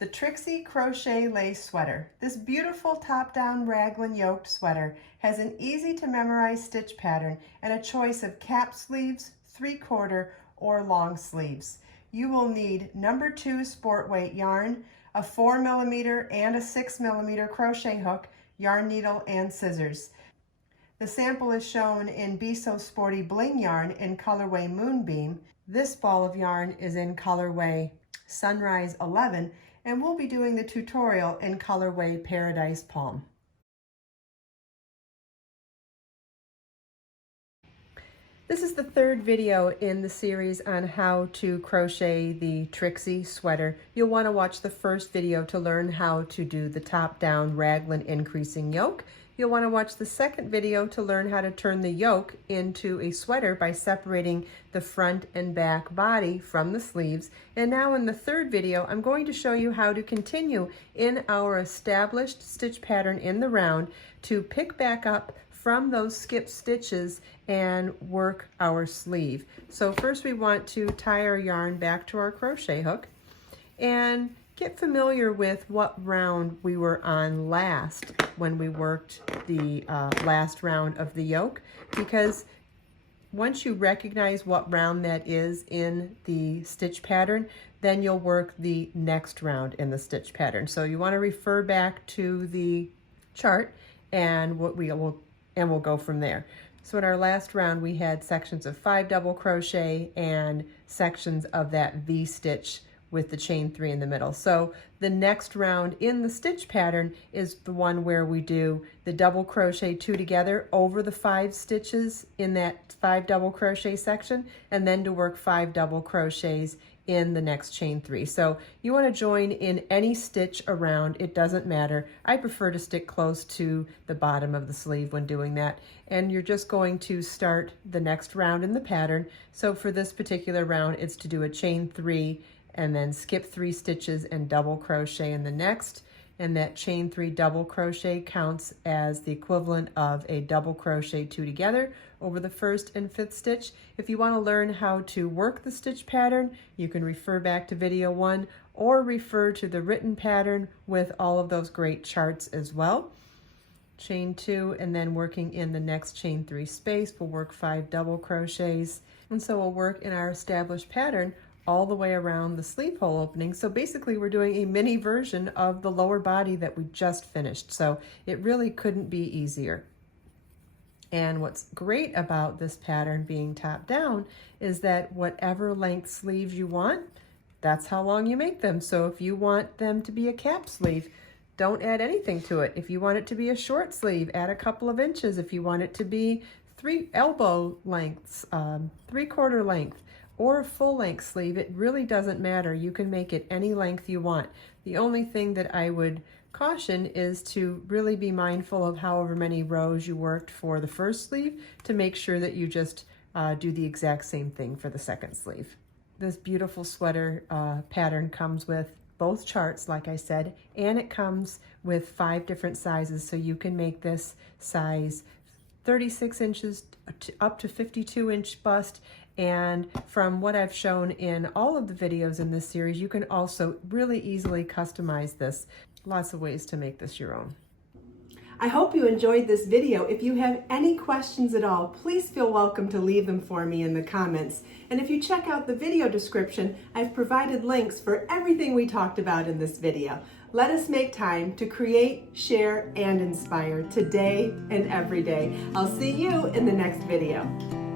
the Trixie Crochet Lace Sweater. This beautiful top-down raglan yoked sweater has an easy to memorize stitch pattern and a choice of cap sleeves, 3/4, or long sleeves. You will need number 2 sport weight yarn, a 4mm and a 6mm crochet hook, yarn needle, and scissors. The sample is shown in Be So Sporty Bling yarn in colorway Moonbeam. This ball of yarn is in colorway Sunrise 11, and we'll be doing the tutorial in colorway Paradise Palm. This is the third video in the series on how to crochet the Trixie sweater. You'll want to watch the first video to learn how to do the top-down raglan increasing yoke. You'll want to watch the second video to learn how to turn the yoke into a sweater by separating the front and back body from the sleeves. And now in the third video, I'm going to show you how to continue in our established stitch pattern in the round to pick back up from those skip stitches and work our sleeve. So first we want to tie our yarn back to our crochet hook and get familiar with what round we were on last when we worked the last round of the yoke, because once you recognize what round that is in the stitch pattern, then you'll work the next round in the stitch pattern. So you want to refer back to the chart and we'll go from there. So in our last round, we had sections of 5 double crochet and sections of that V-stitch with the chain 3 in the middle. So the next round in the stitch pattern is the one where we do the double crochet 2 together over the 5 stitches in that 5 double crochet section, and then to work 5 double crochets in the next chain 3. So you want to join in any stitch around, it doesn't matter. I prefer to stick close to the bottom of the sleeve when doing that. And you're just going to start the next round in the pattern. So for this particular round, it's to do a chain 3 and then skip 3 stitches and double crochet in the next. And that chain 3 double crochet counts as the equivalent of a double crochet 2 together over the 1st and 5th stitch. If you want to learn how to work the stitch pattern, you can refer back to video 1 or refer to the written pattern with all of those great charts as well. Chain 2 and then working in the next chain 3 space, we'll work 5 double crochets. And so we'll work in our established pattern all the way around the sleeve hole opening. So basically we're doing a mini version of the lower body that we just finished. So it really couldn't be easier. And what's great about this pattern being top down is that whatever length sleeves you want, that's how long you make them. So if you want them to be a cap sleeve, don't add anything to it. If you want it to be a short sleeve, add a couple of inches. If you want it to be 3 elbow lengths, 3/4 length, or a full length sleeve, it really doesn't matter. You can make it any length you want. The only thing that I would caution is to really be mindful of however many rows you worked for the first sleeve to make sure that you just do the exact same thing for the second sleeve. This beautiful sweater pattern comes with both charts, like I said, and it comes with 5 different sizes, so you can make this size 36 inches up to 52-inch bust. And from what I've shown in all of the videos in this series, you can also really easily customize this. Lots of ways to make this your own. I hope you enjoyed this video. If you have any questions at all, please feel welcome to leave them for me in the comments. And if you check out the video description, I've provided links for everything we talked about in this video. Let us make time to create, share, and inspire today and every day. I'll see you in the next video.